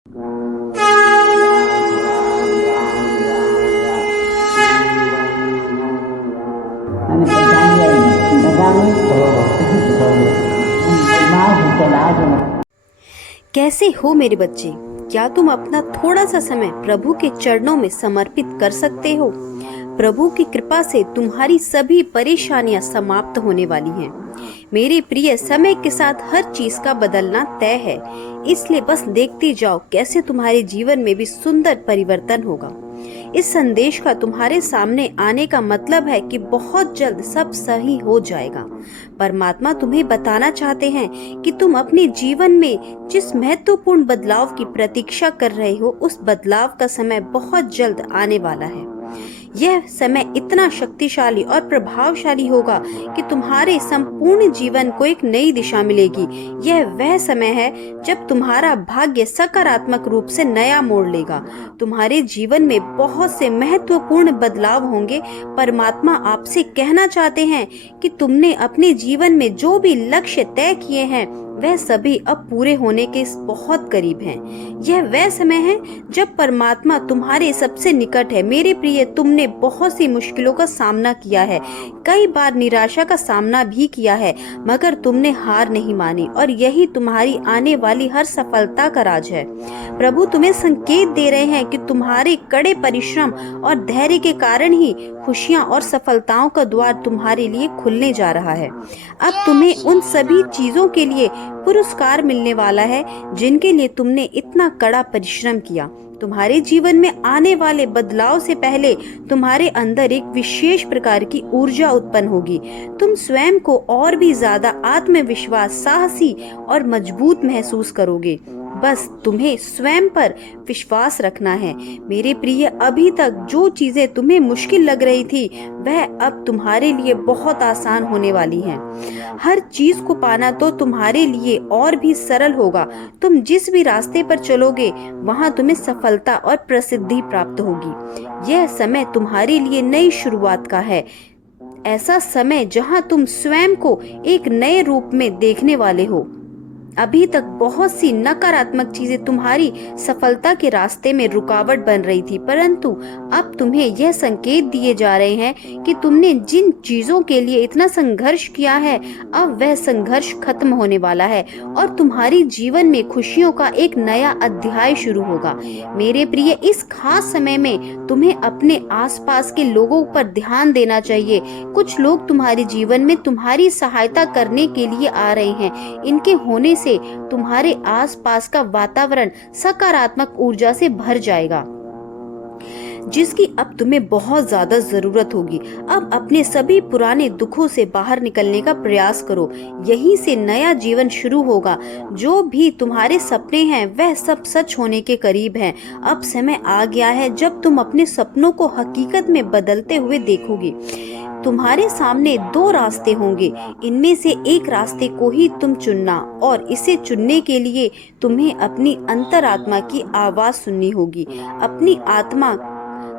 અને બધાને બધાને माँ चला जो। कैसे हो मेरे बच्चे? क्या तुम अपना थोड़ा सा समय प्रभु के चरणों में समर्पित कर सकते हो? प्रभु की कृपा से तुम्हारी सभी परेशानियां समाप्त होने वाली हैं। मेरे प्रिय, समय के साथ हर चीज का बदलना तय है, इसलिए बस देखते जाओ कैसे तुम्हारे जीवन में भी सुंदर परिवर्तन होगा। इस संदेश का तुम्हारे सामने आने का मतलब है कि बहुत जल्द सब सही हो जाएगा। परमात्मा तुम्हें बताना चाहते हैं कि तुम अपने जीवन में जिस महत्वपूर्ण बदलाव की प्रतीक्षा कर रहे हो, उस बदलाव का समय बहुत जल्द आने वाला है। यह समय इतना शक्तिशाली और प्रभावशाली होगा कि तुम्हारे संपूर्ण जीवन को एक नई दिशा मिलेगी। यह वह समय है जब तुम्हारा भाग्य सकारात्मक रूप से नया मोड़ लेगा। तुम्हारे जीवन में बहुत से महत्वपूर्ण बदलाव होंगे। परमात्मा आपसे कहना चाहते हैं कि तुमने अपने जीवन में जो भी लक्ष्य तय किए हैं वह सभी अब पूरे होने के बहुत करीब हैं। यह वह समय है जब परमात्मा तुम्हारे सबसे निकट है। मेरे प्रिय, तुमने बहुत सी मुश्किलों का सामना किया है, कई बार निराशा का सामना भी किया है, मगर तुमने हार नहीं मानी और यही तुम्हारी आने वाली हर सफलता का राज है। प्रभु तुम्हें संकेत दे रहे हैं कि तुम्हारे कड़े परिश्रम और धैर्य के कारण ही खुशियां और सफलताओं का द्वार तुम्हारे लिए खुलने जा रहा है। अब तुम्हें उन सभी चीजों के लिए पुरस्कार मिलने वाला है जिनके लिए तुमने इतना कड़ा परिश्रम किया। तुम्हारे जीवन में आने वाले बदलाव से पहले तुम्हारे अंदर एक विशेष प्रकार की ऊर्जा उत्पन्न होगी। तुम स्वयं को और भी ज्यादा आत्मविश्वास, साहसी और मजबूत महसूस करोगे। बस तुम्हें स्वयं पर विश्वास रखना है। मेरे प्रिय, अभी तक जो चीजें तुम्हें मुश्किल लग रही थी वह अब तुम्हारे लिए बहुत आसान होने वाली हैं। हर चीज को पाना तो तुम्हारे लिए और भी सरल होगा। तुम जिस भी रास्ते पर चलोगे वहां तुम्हें सफलता और प्रसिद्धि प्राप्त होगी। यह समय तुम्हारे लिए नई शुरुआत का है, ऐसा समय जहां तुम स्वयं को एक नए रूप में देखने वाले हो। अभी तक बहुत सी नकारात्मक चीजें तुम्हारी सफलता के रास्ते में रुकावट बन रही थी, परंतु अब तुम्हें यह संकेत दिए जा रहे हैं कि तुमने जिन चीजों के लिए इतना संघर्ष किया है, अब वह संघर्ष खत्म होने वाला है और तुम्हारी जीवन में खुशियों का एक नया अध्याय शुरू होगा। मेरे प्रिय, इस खास समय में तुम्हें अपने आसपास के लोगों पर ध्यान देना चाहिए। कुछ लोग तुम्हारे जीवन में तुम्हारी सहायता करने के लिए आ रहे हैं। इनके होने से तुम्हारे आसपास का वातावरण सकारात्मक ऊर्जा से भर जाएगा, जिसकी अब तुम्हें बहुत ज्यादा जरूरत होगी। अब अपने सभी पुराने दुखों से बाहर निकलने का प्रयास करो। यहीं से नया जीवन शुरू होगा। जो भी तुम्हारे सपने हैं वह सब सच होने के करीब हैं। अब समय आ गया है जब तुम अपने सपनों को हकीकत में बदलते हुए देखोगे। तुम्हारे सामने दो रास्ते होंगे, इनमें से एक रास्ते को ही तुम चुनना और इसे चुनने के लिए तुम्हें अपनी अंतरात्मा की आवाज सुननी होगी। अपनी आत्मा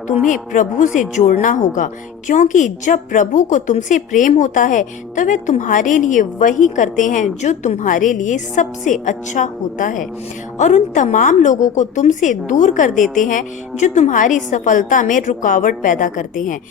तुम्हें प्रभु से जोड़ना होगा, क्योंकि जब प्रभु को तुमसे प्रेम होता है तो वे तुम्हारे लिए वही करते हैं जो तुम्हारे लिए सबसे अच्छा होता है और उन तमाम लोगों को तुमसे दूर कर देते हैं जो तुम्हारी सफलता में रुकावट पैदा करते हैं।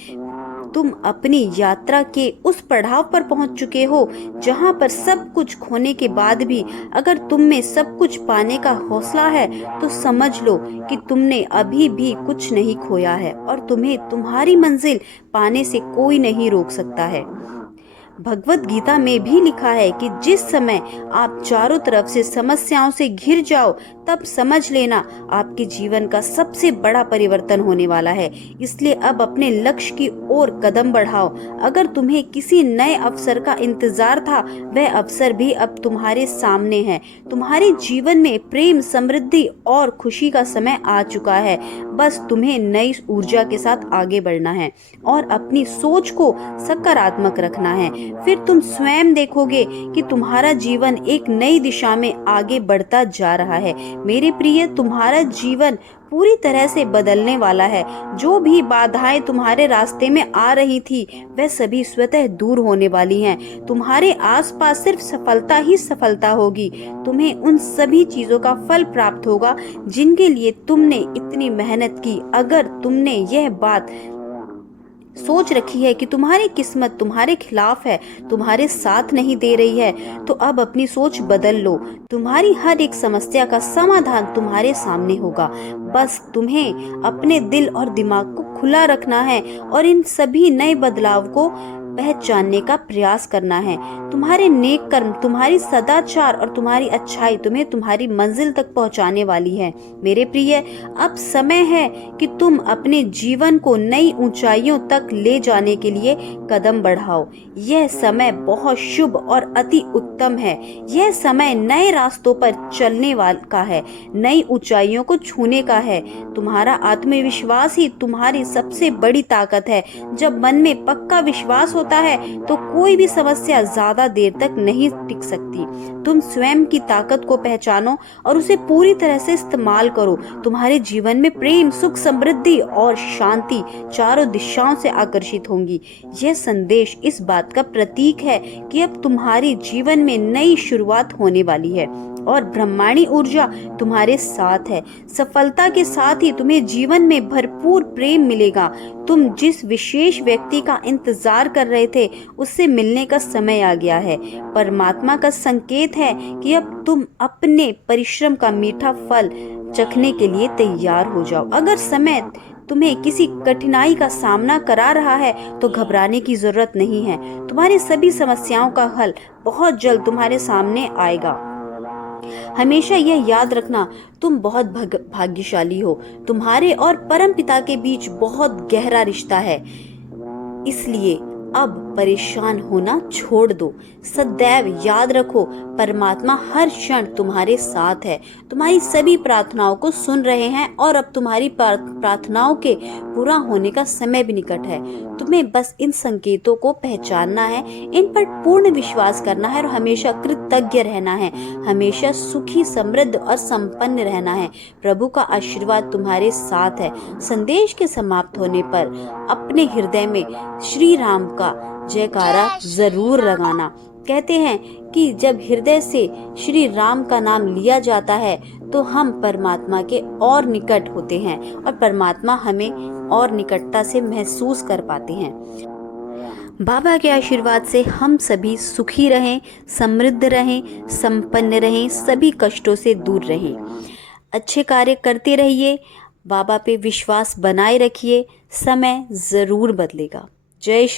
तुम अपनी यात्रा के उस पड़ाव पर पहुंच चुके हो जहां पर सब कुछ खोने के बाद भी अगर तुम में सब कुछ पाने का हौसला है तो समझ लो कि तुमने अभी भी कुछ नहीं खोया है और तुम्हें तुम्हारी मंजिल पाने से कोई नहीं रोक सकता है। भगवत गीता में भी लिखा है कि जिस समय आप चारों तरफ से समस्याओं से घिर जाओ तब समझ लेना आपके जीवन का सबसे बड़ा परिवर्तन होने वाला है। इसलिए अब अपने लक्ष्य की ओर कदम बढ़ाओ। अगर तुम्हें किसी नए अवसर का इंतजार था, वह अवसर भी अब तुम्हारे सामने है। तुम्हारे जीवन में प्रेम, समृद्धि और खुशी का समय आ चुका है। बस तुम्हें नई ऊर्जा के साथ आगे बढ़ना है और अपनी सोच को सकारात्मक रखना है। फिर तुम स्वयं देखोगे कि तुम्हारा जीवन एक नई दिशा में आगे बढ़ता जा रहा है। मेरे प्रिय, तुम्हारा जीवन पूरी तरह से बदलने वाला है। जो भी बाधाएं तुम्हारे रास्ते में आ रही थी वह सभी स्वतः दूर होने वाली हैं। तुम्हारे आसपास सिर्फ सफलता ही सफलता होगी। तुम्हें उन सभी चीजों का फल प्राप्त होगा जिनके लिए तुमने इतनी मेहनत की। अगर तुमने यह बात सोच रखी है कि तुम्हारी किस्मत तुम्हारे खिलाफ है, तुम्हारे साथ नहीं दे रही है, तो अब अपनी सोच बदल लो। तुम्हारी हर एक समस्या का समाधान तुम्हारे सामने होगा। बस तुम्हें अपने दिल और दिमाग को खुला रखना है और इन सभी नए बदलाव को पहचानने का प्रयास करना है। तुम्हारे नेक कर्म, तुम्हारी सदाचार और तुम्हारी अच्छाई तुम्हें तुम्हारी मंजिल तक पहुंचाने वाली है। मेरे प्रिय, अब समय है कि तुम अपने जीवन को नई ऊंचाइयों तक ले जाने के लिए कदम बढ़ाओ। यह समय बहुत शुभ और अति उत्तम है। यह समय नए रास्तों पर चलने का है, नई ऊंचाइयों को छूने का है। तुम्हारा आत्मविश्वास ही तुम्हारी सबसे बड़ी ताकत है। जब मन में पक्का विश्वास होता है तो कोई भी समस्या ज्यादा देर तक नहीं टिक सकती। तुम स्वयं की ताकत को पहचानो और उसे पूरी तरह से इस्तेमाल करो। तुम्हारे जीवन में प्रेम, सुख, समृद्धि और शांति चारों दिशाओं से आकर्षित होंगी। यह संदेश इस बात का प्रतीक है कि अब तुम्हारे जीवन में नई शुरुआत होने वाली है और ब्रह्मांडी ऊर्जा तुम्हारे साथ है। सफलता के साथ ही तुम्हें जीवन में भरपूर प्रेम मिलेगा। तुम जिस विशेष व्यक्ति का इंतजार कर रहे थे उससे मिलने का समय आ गया है। परमात्मा का संकेत है कि अब तुम अपने परिश्रम का मीठा फल चखने के लिए तैयार हो जाओ। अगर समय तुम्हें किसी कठिनाई का सामना करा रहा है तो घबराने की जरूरत नहीं है। तुम्हारी सभी समस्याओं का हल बहुत जल्द तुम्हारे सामने आएगा। हमेशा यह याद रखना, तुम बहुत भाग्यशाली हो। तुम्हारे और परम पिता के बीच बहुत गहरा रिश्ता है। इसलिए अब परेशान होना छोड़ दो। सदैव याद रखो, परमात्मा हर क्षण तुम्हारे साथ है, तुम्हारी सभी प्रार्थनाओं को सुन रहे हैं और अब तुम्हारी प्रार्थनाओं के पूरा होने का समय भी निकट है। तुम्हें बस इन संकेतों को पहचानना है, इन पर पूर्ण विश्वास करना है और हमेशा कृतज्ञ रहना है। हमेशा सुखी, समृद्ध और संपन्न रहना है। प्रभु का आशीर्वाद तुम्हारे साथ है। संदेश के समाप्त होने पर अपने हृदय में श्री राम का जयकारा जरूर लगाना। कहते हैं कि जब हृदय से श्री राम का नाम लिया जाता है तो हम परमात्मा के और निकट होते हैं और परमात्मा हमें और निकटता से महसूस कर पाते हैं। बाबा के आशीर्वाद से हम सभी सुखी रहें, समृद्ध रहें, संपन्न रहें, सभी कष्टों से दूर रहें। अच्छे कार्य करते रहिए, बाबा पे विश्वास बनाए रखिए। समय जरूर बदलेगा। जय